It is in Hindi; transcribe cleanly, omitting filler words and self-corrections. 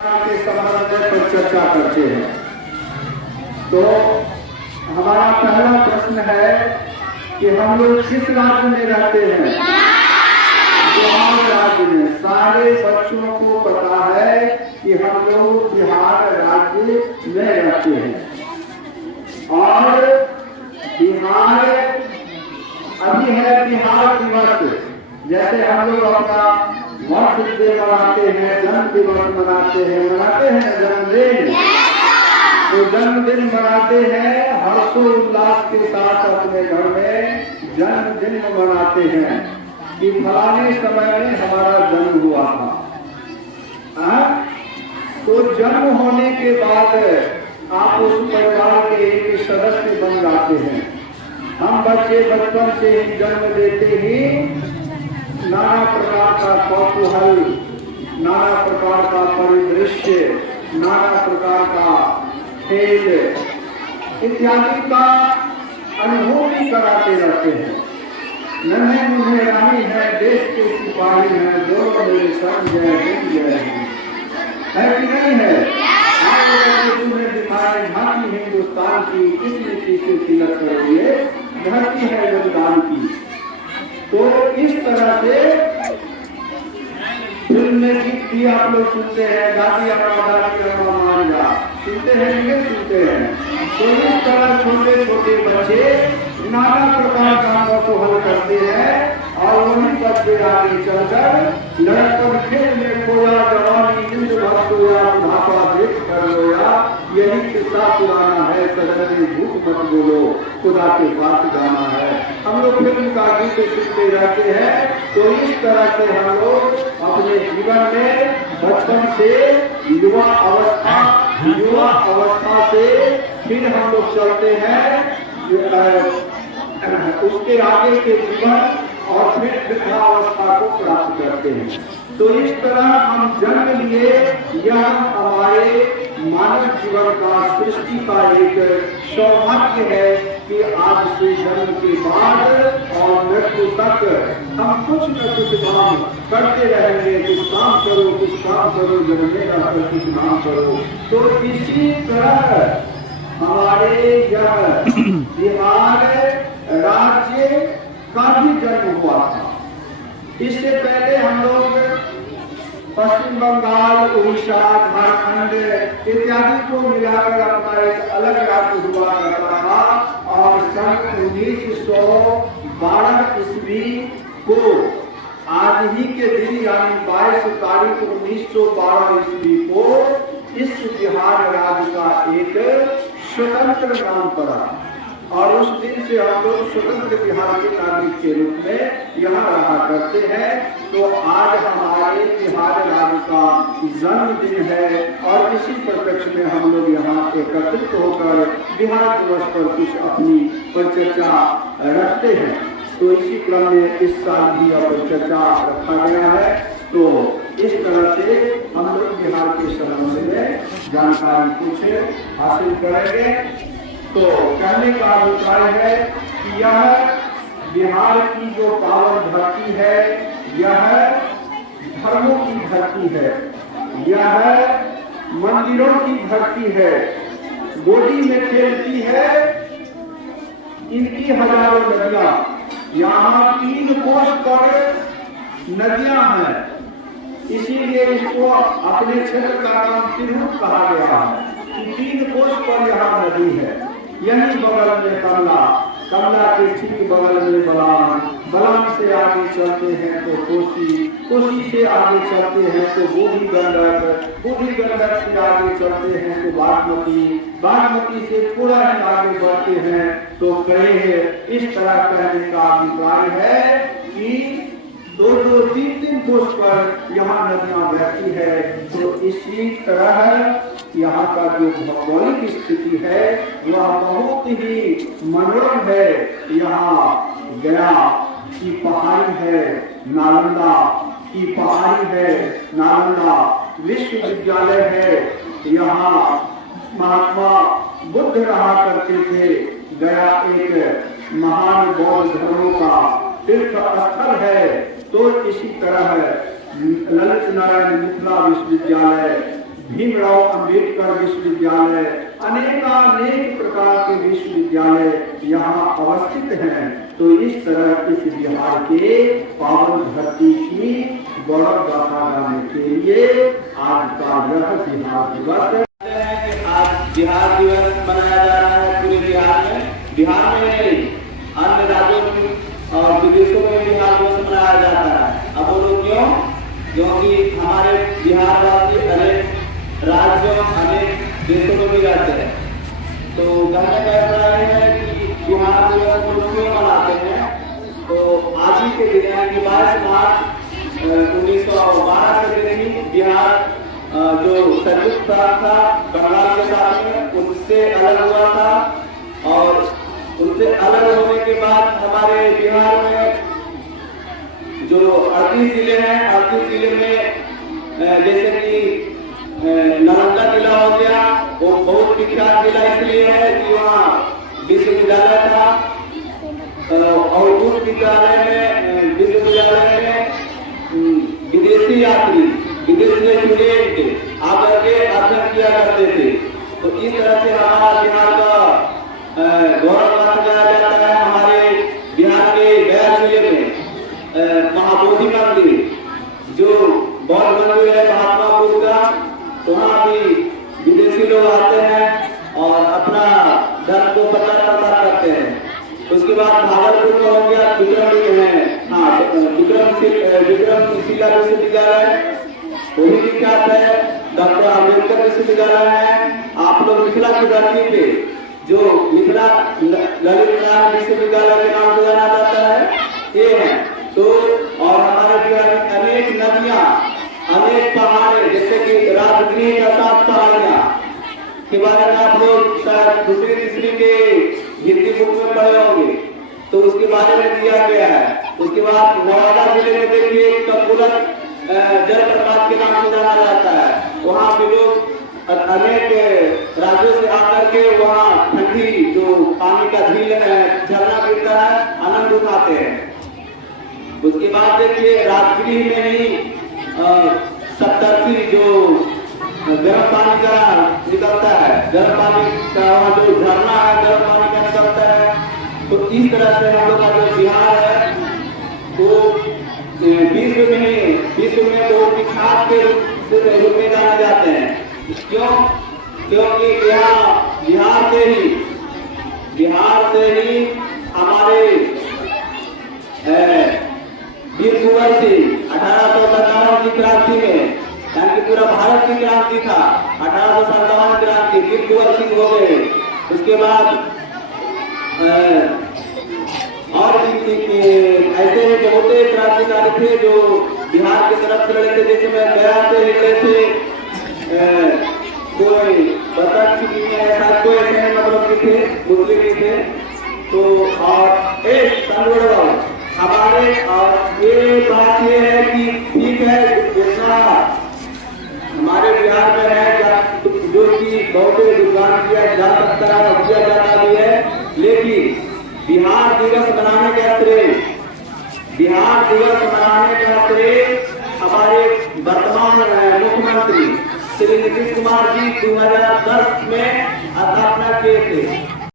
के संबंध में चर्चा करते हैं। तो हमारा पहला प्रश्न है कि हम लोग किस राज्य में रहते हैं? बिहार राज्य में। सारे बच्चों को पता है कि हम लोग बिहार राज्य में रहते हैं और बिहार अभी है बिहार दिवस। जैसे हम लोग अपना वर्ष डे मनाते हैं, जन्म दिवस मनाते हैं जन्मदिन। तो जन्मदिन मनाते हैं, हर्षोल्लास के साथ अपने घर में जन्मदिन मनाते हैं कि फलाने समय में हमारा जन्म हुआ था। तो जन्म होने के बाद आप उस परिवार के एक सदस्य बन जाते हैं। हम बच्चे बचपन से ही जन्म देते ही नाना प्रकार का कौतूहल, नाना प्रकार का परिदृश्य, नाना प्रकार का खेल इत्यादि का अनुभव भी कराते रहते हैं। नन्हे मुन्ने रानी है, देश के सिपाही हैं, दोनों मेरे संग है कि नहीं है? तुम्हें दिखाए झांकी हिंदुस्तान की, किस नीति से तिलक करोगे, धरती है योगदान की। तो इस तरह से फिल्म में गीत भी आप लोग सुनते हैं, दादी मान जा सुनते हैं, नहीं सुनते हैं? तो इस तरह छोटे छोटे बच्चे नाना प्रकार का कौतूहल करते हैं और वही बच्चे आगे चलकर लड़कपन खेल में खोया, जवानी जिंद भर सोया, बुढ़ापा देख कर रोया। यही किस्सा पुराना है, सजने झूठ मत बोलो, खुदा के पास जाना है। हम लोग फिल्म का गीत सुनते रहते हैं। तो इस तरह से हम लोग अपने जीवन में बचपन से युवा अवस्था से फिर हम लोग चलते हैं उसके आगे के जीवन और फिर वृद्धावस्था को प्राप्त करते हैं। तो इस तरह हम जन्म लिए, यह हमारे मानव जीवन का, सृष्टि का एक सौभाग्य है कि आज से जन्म के बाद और मृत्यु तक हम कुछ न कुछ काम करते रहेंगे। कुछ काम करो, कुछ काम करो, जन्मे रहकर कुछ काम करो। तो इसी तरह हमारे यह बिहार राज्य का भी जन्म हुआ था। इससे पहले हम लोग पश्चिम बंगाल, उड़ीसा, झारखंड इत्यादि को मिलाकर अपना एक अलग राज्य हुआ करता था और सन 1912 ईस्वी को आज ही के दिन यानी 22 तारीख 1912 ईस्वी को इस बिहार राज्य का एक स्वतंत्र नाम पड़ा और उस दिन से हम लोग स्वतंत्र बिहार के नागरिक के रूप में यहाँ रहा करते हैं। तो आज हमारे बिहार राज्य का जन्मदिन है और इसी परिप्रेक्ष्य में हम लोग यहाँ एकत्रित होकर बिहार दिवस पर कुछ अपनी परिचर्चा रखते हैं। तो इसी क्रम में इस साल भी परिचर्चा रखा गया है। तो इस तरह से हम लोग बिहार के संबंध में जानकारी कुछ हासिल करेंगे। तो कहने का अभिप्राय है कि यह बिहार की जो पावन धरती है, यह धर्मों की धरती है, यह मंदिरों की धरती है, गोदी में खेलती है इनकी हजारों नदियां। यहाँ 3 कोस पर नदियां हैं, इसीलिए इसको अपने क्षेत्र का नाम तिरहुत कहा गया है कि 3 कोस पर यहाँ नदी है। यही बगल में कमला, कमला के ठीक बगल में बलान, बलान से आगे चलते हैं तो कोसी, कोसी से आगे चलते हैं तो बूढ़ी गंडक, बूढ़ी गंडक से आगे चलते हैं तो बागमती, बागमती से पूरा ही आगे बढ़ते हैं तो करेह। इस तरह कहने का अभिप्राय है कि 2-2, 3-3 कोस पर यहाँ नदियां बहती है। तो इसी तरह यहाँ का जो भौगोलिक स्थिति है वह बहुत ही मनोरम है। यहाँ गया की पहाड़ी है, नालंदा की पहाड़ी है, नालंदा विश्वविद्यालय है। यहाँ महात्मा बुद्ध रहा करते थे। गया एक महान बौद्ध धर्मों का तीर्थ स्थल है। तो इसी तरह ललित नारायण मिथिला विश्वविद्यालय, भीमराव अंबेडकर विश्वविद्यालय, अनेकानेक प्रकार के विश्वविद्यालय यहाँ अवस्थित हैं। तो इस तरह इस बिहार के पावन धरती की गौरव गाथा गाने के लिए आज का यह बिहार दिवस है। आज बिहार दिवस मनाया जा रहा है पूरे बिहार में। बिहार में नहीं, अन्य राज्यों में और विदेशों में बिहार दिवस मनाया जाता है। अब बोलो क्यों? क्योंकि हमारे बिहार वासी अनेक राज्यों अनेक देशों में भी रहते हैं। तो कहने का अभिप्राय है कि बिहार दिवस को क्यों मनाते हैं? तो आज ही के दिन यानी 22 मार्च 1912 के दिन ही बिहार जो संयुक्त प्रांत था बंगाल के साथ में, उनसे अलग हुआ था। और उनसे अलग होने के बाद हमारे बिहार में जो 38 जिले हैं, 38 जिले में जैसे कि नालंदा जिला हो गया, वो बहुत विख्यात जिला इसलिए है कि वहाँ विश्वविद्यालय था। और उस विश्वविद्यालय में विदेशी यात्री, विदेशी स्टूडेंट आकर के अध्ययन किया करते थे। तो इस तरह से हमारा बिहार का गौरव गाथा गाया जाता है। हमारे बिहार के गया जिले में महाबोधि मंदिर जो बौद्ध मंदिर है महात्मा बुद्ध का, वहाँ भी विदेशी लोग आते हैं और अपना धर्म को प्रचार प्रसार करते हैं। उसके बाद भागलपुर में हो गया विक्रमशिला विश्वविद्यालय, वो भी विख्यात है। डॉक्टर अम्बेडकर विश्वविद्यालय है। आप लोग मिथिला की धरती पे जो मिथिला ललित नारायण विश्वविद्यालय के नाम से जाना जाता है, ये है। तो और हमारे बिहार में अनेक नदियां, अनेक पहाड़े, जैसे कि राजगीर का 7 पहाड़ियां के बारे में आप लोग शायद दूसरी तीसरी के हिंदी बुक में पढ़े होंगे, तो उसके बारे में दिया गया है। उसके बाद नवादा जिले में देखिए कपूरत जलप्रपात के नाम से जाना जाता है। वहाँ पे लोग अनेक राज्यों से आकर के वहाँ ठंडी जो पानी का झील झरना गिरता है, आनंद उठाते हैं। उसके बाद देखिए राजगीर में ही सप्तर्षि जो गर्म पानी का निकलता है, गर्म पानी का वहाँ जो झरना है गर्म पानी का निकलता है। तो इस तरह से हम लोग का जो बिहार है वो विश्व में तो विख्यात के रूप में जाने जाते हैं। क्यों? क्योंकि यहाँ बिहार से ही हमारे वीर कुंवर सिंह 1857 की क्रांति में, यानी कि पूरा भारत की क्रांति था, 1857 क्रांति, वीर कुंवर सिंह हो गए। उसके बाद और ऐसे बहुत क्रांतिकारी थे जो बिहार की तरफ से लड़े थे। जैसे मैं गया से निकले थे, कोई बतख ऐसा कोई ऐसे मतलब थे, मुस्लिम भी थे। तो और एक हमारे और ये बात ये है कि ठीक है जितना हमारे बिहार में है जो कि बहुत योगदान किया जा सकता है और किया जाता भी है, लेकिन बिहार दिवस मनाने का श्रेय हमारे वर्तमान मुख्यमंत्री श्री नीतीश कुमार जी 2010 में स्थापना किए थे।